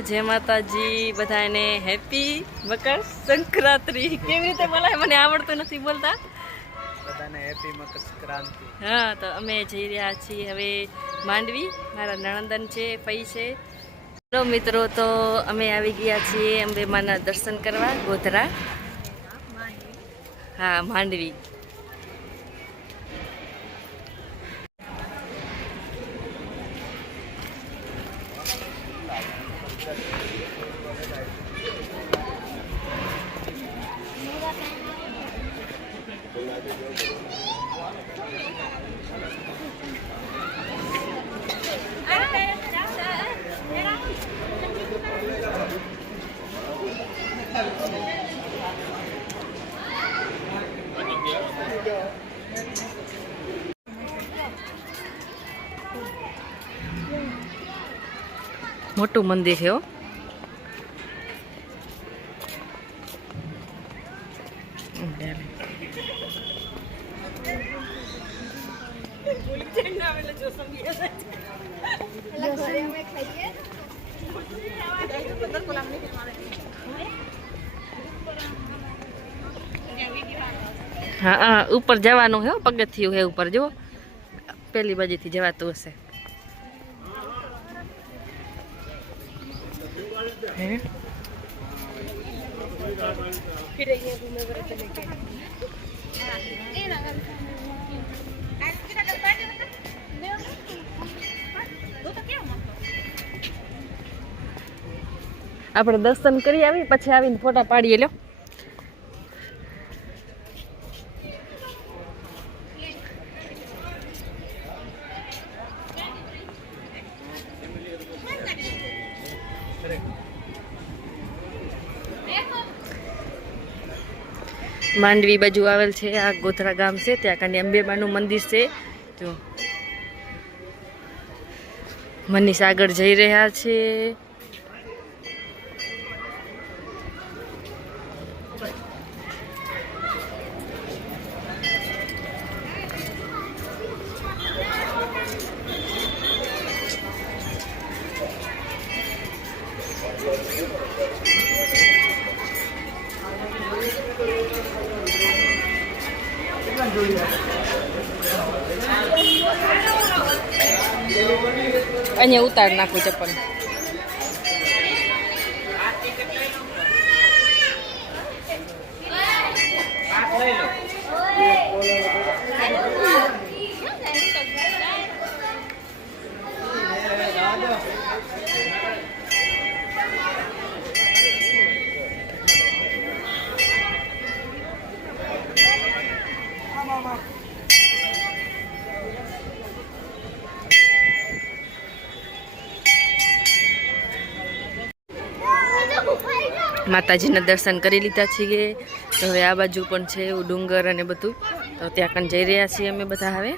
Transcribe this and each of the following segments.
જય માતાજી બધાને હેપી મકર સંક્રાંતિ. કેવી રીતે બોલાય? મને આવડતું નથી બોલતા. બધાને હેપી મકર સંક્રાંતિ. હા તો અમે જઈ રહ્યા છીએ હવે માંડવી. મારા નણંદન છે પૈ છે. ચલો મિત્રો તો અમે આવી ગયા છીએ અંબે માના દર્શન કરવા ગોધરા. હા માંડવી. મોટું મંદિર છે હા. ઉપર જવાનું હો, પગથિયું હે ઉપર જો પેલી બાજુથી જવાતું હશે. હે આપણે દર્શન કરી આવી પછી આવીને ફોટા પાડીએ લ્યો. માંડવી બાજુ આવેલ છે, આ ગોધરા ગામ છે, ત્યાં કાંડી અંબેબાનું મંદિર છે. જો. મનીષ આગળ જઈ રહ્યા છે. અહીંયા ઉતાર નાખું ચપ્પલ. માતાજીના દર્શન કરી લીધા છીએ. તો હવે આ બાજુ પણ છે એવું ડુંગર અને બધું. તો ત્યાં કણ જઈ રહ્યા છીએ અમે બધા હવે.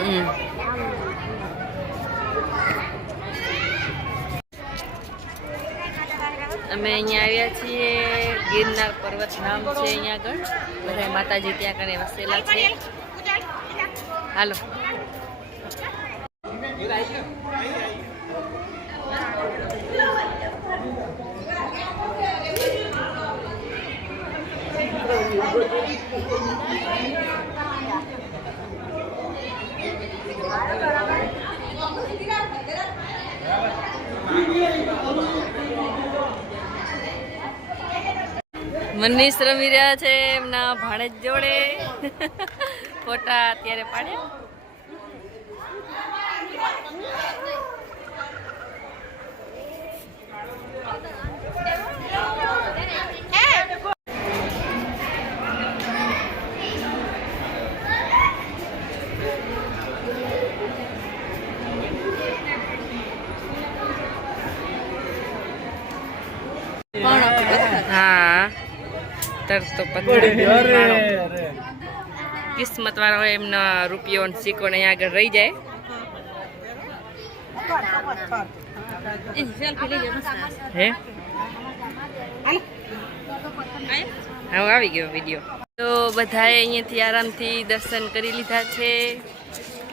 હમ અમે અહીંયા આવ્યા છીએ, ગિરનાર પર્વત નામ છે અહીંયા આગળ. બધા માતાજી ત્યાં કને વસેલા છે. હાલો. મનીષ રમી રહ્યા છે એમના ભાણેજ જોડે. ફોટા અત્યારે પાડ્યા હા પથ્થર તો પથ્થર કિસ્મત વાળો હોય એમના રૂપિયો સિક્કો ને અહીંયા આગળ રહી જાય. હે? આવી ગયો વીડિયો તો બધાએ અહીંયાથી આરામથી દર્શન કરી લીધા છે.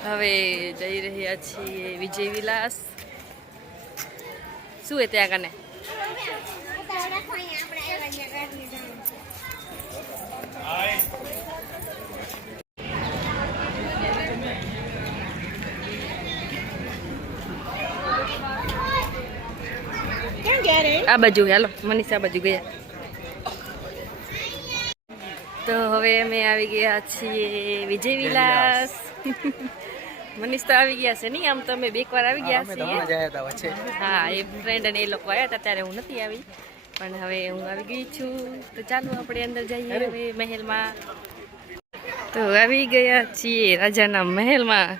હવે જઈ રહ્યા છીએ વિજય વિલાસ. શું હે ત્યાં કને આ બાજુ હાલો મનીષ આ બાજુ ગયા. તો હવે અમે આવી ગયા છીએ વિજય વિલાસ. મનીષ તો આવી ગયા છે નહીં આમ તો અમે બે વાર આવી ગયા છીએ. હા એ ફ્રેન્ડ અને એ લોકો આવ્યા હતા ત્યારે હું નથી આવી. પણ હવે હું આવી ગઈ છું. તો ચાલો આપણે અંદર જઈએ હવે મહેલમાં. તો આવી ગયા છીએ રાજાના મહેલમાં.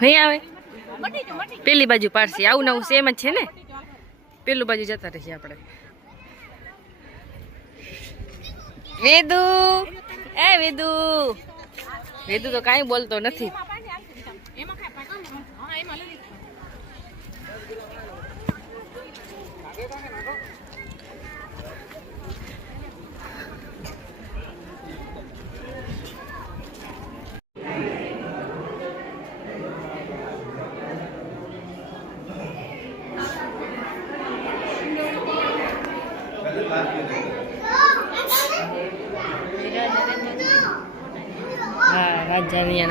નહીં આવે? પેલી બાજુ પાડશે આવું નવું સેમ જ છે ને? પેલું બાજુ જતા રહીએ આપણે. વેદુ એ વિદુ. વિદુ તો કાંઈ બોલતો નથી.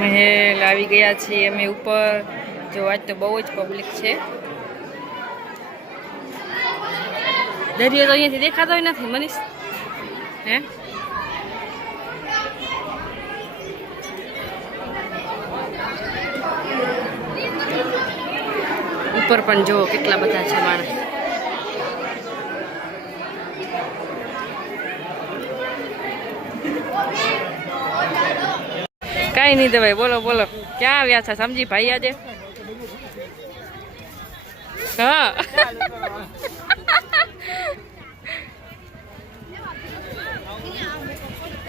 મહેલ આવી ગયા છીએ, અમે ઉપર. જો, આજ તો બહુ જ પબ્લિક છે. દરિયો તો અહીંયાથી દેખાતો નથી, મનીષ. હે? ઉપર પણ જુઓ કેટલા બધા છે માણસ. કાંઈ નહીં દવાય બોલો બોલો. ક્યાં આવ્યા છે સમજી ભાઈ આજે? હા.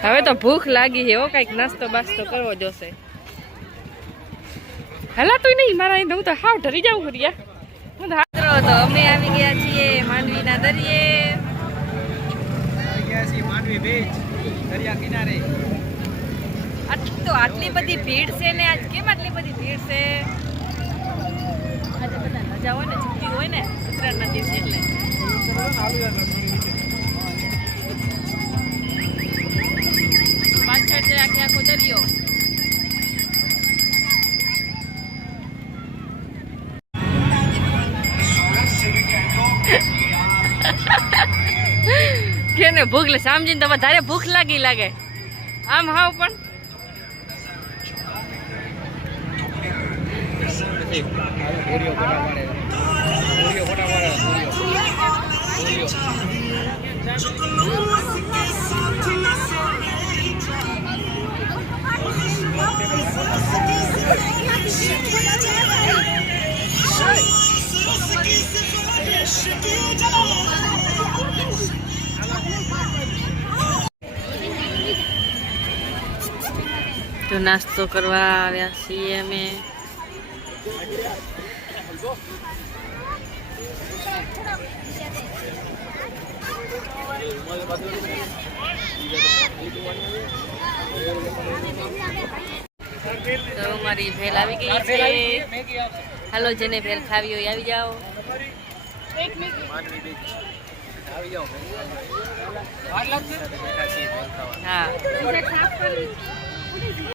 હવે તો ભૂખ લાગી છે હો, કંઈક નાસ્તો બાસ્તો કરવો જોશે. હલા તું નહીં, મારા હું તો હાવ ઢરી જાઉં ખરી હું તો અમે આવી ગયા છીએ માંડવીના દરિયે. ગયા છીએ માંડવી બીચ દરિયા કિનારે. તો આટલી બધી ભીડ છે ને આજ કેમ આટલી બધી ભીડ છે? આજે બધા રજા હોય ને છુટ્ટી હોય ને ઉત્તરાયણના દિવસે એટલે. કેને ભૂખ લે સમજીને તો વધારે ભૂખ લાગી લાગે આમ હાવ પણ પછી આવી નાસ્તો કરવા આવ્યા છીએ અમે તો મારી ભેલ આવી ગઈ છે હાલો જેને ભેલ ખાવી હોય આવી જાઓ. હા